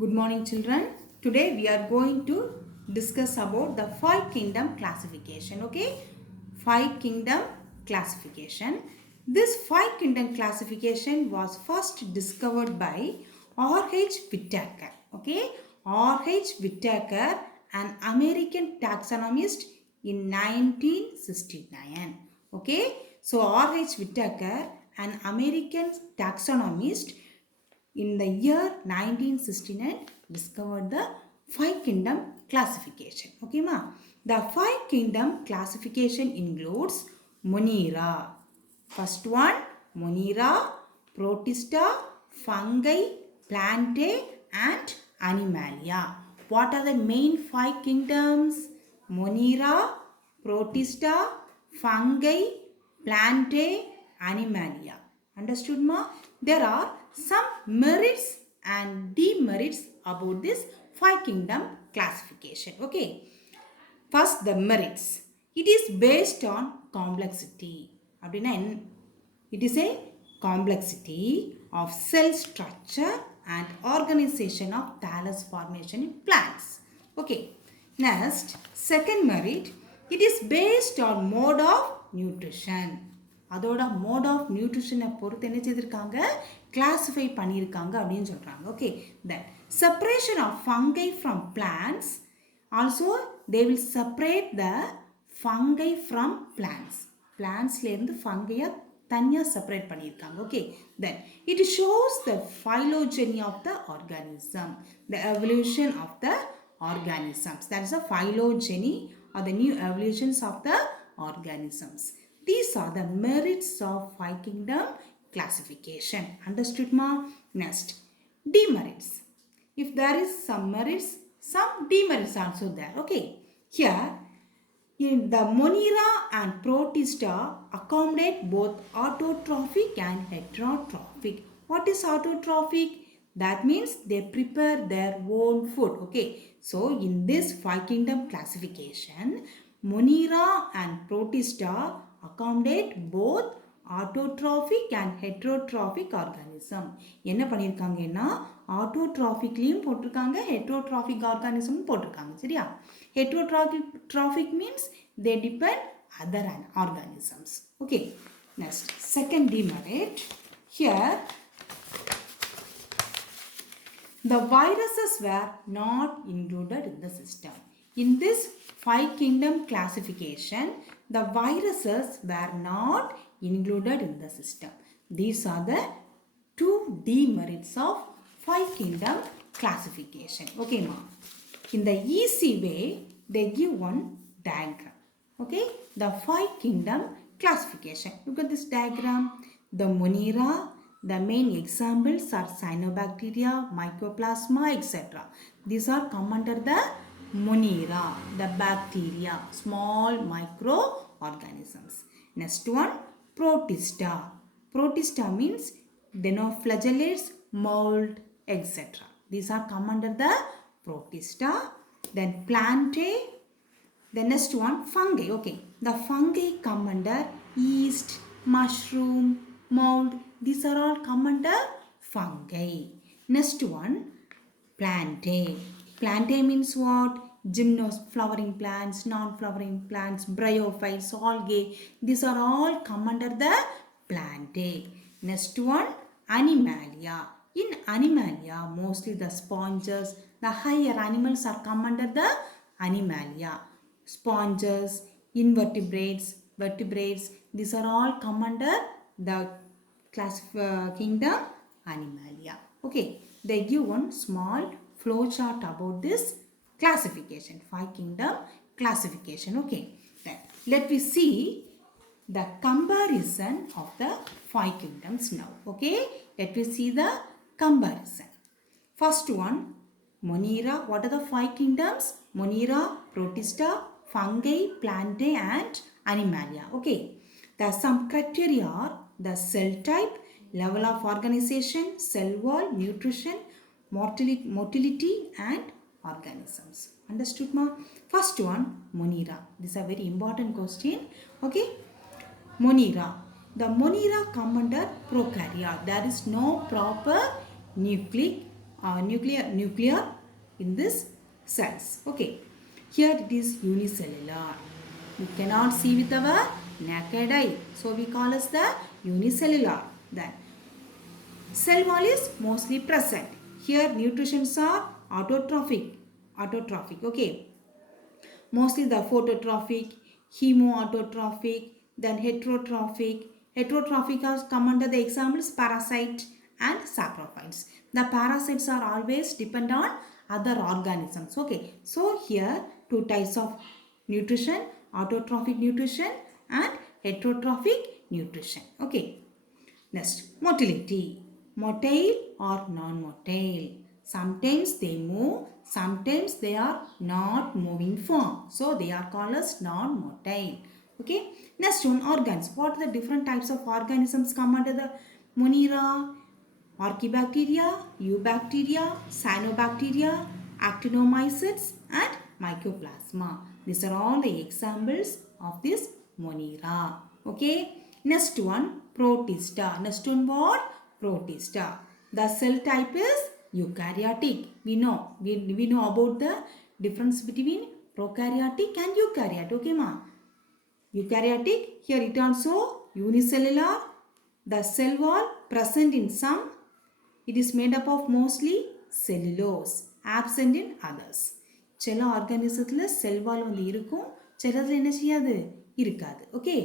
Good morning children. Today we are going to discuss about the five kingdom classification. Okay, five kingdom classification. This five kingdom classification was first discovered by R.H. Whittaker. Okay, R.H. Whittaker, an American taxonomist in 1969. Okay, so R.H. Whittaker, an American taxonomist in the year 1969 discovered the five kingdom classification. Okay ma, the five kingdom classification includes Monera. First one, Monera, Protista, Fungi, Plantae and Animalia. What are the main five kingdoms? Monera, Protista, Fungi, Plantae, Animalia. Understood ma? There are some merits and demerits about this five kingdom classification. Okay. First, the merits. It is based on complexity. It is a complexity of cell structure and organization of thallus formation in plants. Okay. Next, second merit. It is based on mode of nutrition. அதோட mode of நியூட்ரிஷனை பொறுத்து என்ன செய்திருக்காங்க, classify பண்ணியிருக்காங்க அப்படின்னு சொல்கிறாங்க. Okay, that separation of fungi from plants, also they will separate the fungi from plants. பிளான்ட்ஸ்லேருந்து ஃபங்கையை தனியாக செப்பரேட் பண்ணியிருக்காங்க. Okay, then it shows the phylogeny of the organism, the evolution of the organisms. That is a phylogeny or the new evolutions of the organisms. These are the merits of five kingdom classification. Understood ma? Next, demerits. If there is some merits, some demerits also there. Okay, here in the Monera and Protista accommodate both autotrophic and heterotrophic. What is autotrophic? That means they prepare their own food. Okay, so in this five kingdom classification, Monera and Protista accommodate both autotrophic and heterotrophic organism. என்ன பண்ணியிருக்காங்கன்னா ஆட்டோட்ராஃபிக்லேயும் போட்டிருக்காங்க, heterotrophic ஆர்கானிசமும் போட்டிருக்காங்க. சரியா? Heterotrophic means they depend other organisms. Okay, next, second demerit. Here the viruses were not included in the system. In this five kingdom classification, the viruses were not included in the system. These are the two demerits of five kingdom classification. Okay ma? In the easy way, they give one diagram. Okay, the five kingdom classification. Look at this diagram. The Monera, the main examples are cyanobacteria, mycoplasma, etc. These are come under the Monera, the bacteria, small microorganisms. Next one, Protista. Protista means dinoflagellates, mold, etc. These are come under the Protista. Then Plantae. The next one, fungi. Okay, the fungi come under yeast, mushroom, mold. These are all come under fungi. Next one, Plantae. Plantae means what? Gymnosflowering plants, non-flowering plants, bryophytes, algae. These are all come under the Plantae. Next one, Animalia. In Animalia, mostly the sponges, the higher animals are come under the Animalia. Sponges, invertebrates, vertebrates, these are all come under the kingdom Animalia. Okay, they give one small flow chart about this classification, five kingdom classification. Okay, then let me see the comparison of the five kingdoms now. Okay, let me see the comparison. First one, Monera. What are the five kingdoms? Monera, Protista, fungi, Plantae and Animalia. Okay, there are some criteria are the cell type, level of organization, cell wall, nutrition, motility and organisms. Understood ma? First one, Monera. This is a very important question. Okay, Monera. The Monera come under prokaryote. There is no proper nucleic nuclear in this cells. Okay. Here it is unicellular. We cannot see with our naked eye. So we call as the unicellular. Then cell wall is mostly present. Here nutritions are autotrophic. Autotrophic. Okay. Mostly the phototrophic, hemoautotrophic, then heterotrophic. Heterotrophic has come under the examples parasite and saprophytes. The parasites are always depend on other organisms. Okay. So here two types of nutrition, autotrophic nutrition and heterotrophic nutrition. Okay. Next, motility. Motile or non-motile. Sometimes they move, sometimes they are not moving form. So they are called as non-motile. Okay. Next one, organs. What are the different types of organisms come under the Monera? Archaebacteria, eubacteria, cyanobacteria, actinomycetes and mycoplasma. These are all the examples of this Monera. Okay. Next one, protista. Next one what? Protista. The cell type is eukaryotic. We know about the difference between prokaryotic and eukaryotic. Okay ma? Eukaryotic, here it also unicellular. The cell wall present in some. It is made up of mostly cellulose, absent in others. சில ஆர்கானிசத்தில் செல் வால் வந்து இருக்கும், சிலதில் என்ன செய்யாது, இருக்காது. Okay.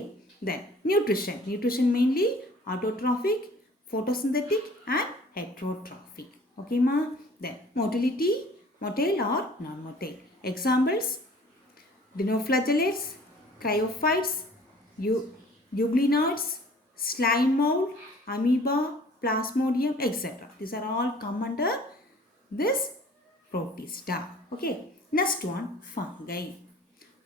Then nutrition. Nutrition mainly autotrophic, photosynthetic and heterotrophic. Okay ma? Then motility, motile or non-motile. Examples, dinoflagellates, cryophytes, euglenoids, slime mold, amoeba, plasmodium, etc. These are all come under this protista. Okay. Next one, fungi.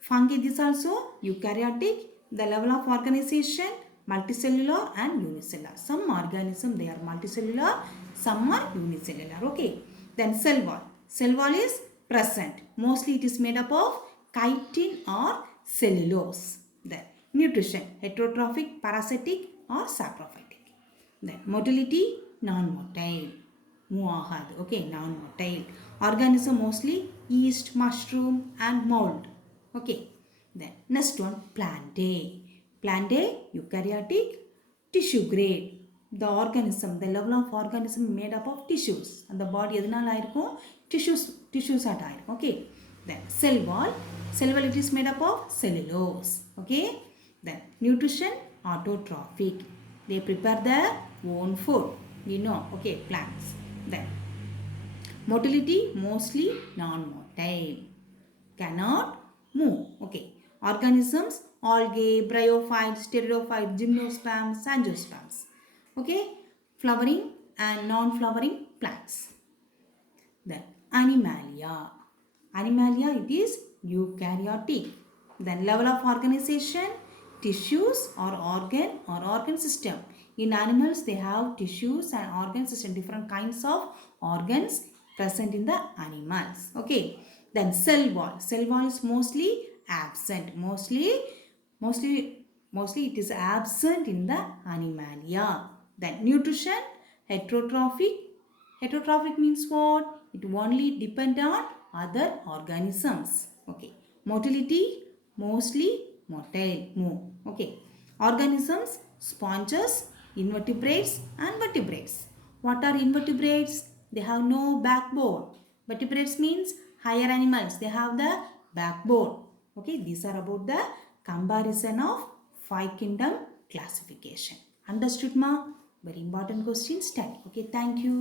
Fungi, this also eukaryotic. The level of organization multicellular and unicellular. Some organism they are multicellular, some are unicellular. Okay. Then cell wall. Cell wall is present. Mostly it is made up of chitin or cellulose. Then nutrition, heterotrophic, parasitic or saprophytic. Then motility, non-motile. Move ஆகாது. Okay, non-motile. Organism mostly yeast, mushroom and mold. Okay. Then next one, plantae. Plantae, eukaryotic, tissue grade. The organism, the level of organism made up of tissues. And the body எதனால் ஆயிருக்கும்? Tissues add ஆயிருக்கும். Okay. Then cell wall. Cell wall it is made up of cellulose. Okay. Then nutrition, autotrophic. They prepare their own food. You know. Okay. Plants. Then motility, mostly non-motile. Cannot move. Okay. Organisms, algae, bryophytes, pteridophytes, gymnosperms, angiosperms. Okay. Flowering and non-flowering plants. Then animalia. Animalia, it is eukaryotic. Then level of organization, tissues or organ system. In animals, they have tissues and organ system, different kinds of organs present in the animals. Okay. Then cell wall. Cell wall is mostly absent. Mostly it is absent in the animalia. Then nutrition, heterotrophic. Heterotrophic means what? It only depend on other organisms. Okay. Motility, mostly motile, move. Okay. Organisms, sponges, invertebrates and vertebrates. What are invertebrates? They have no backbone. Vertebrates means higher animals. They have the backbone. Okay. These are about the comparison of 5 kingdom classification. Understood ma? Very important question. Study. Okay. Thank you.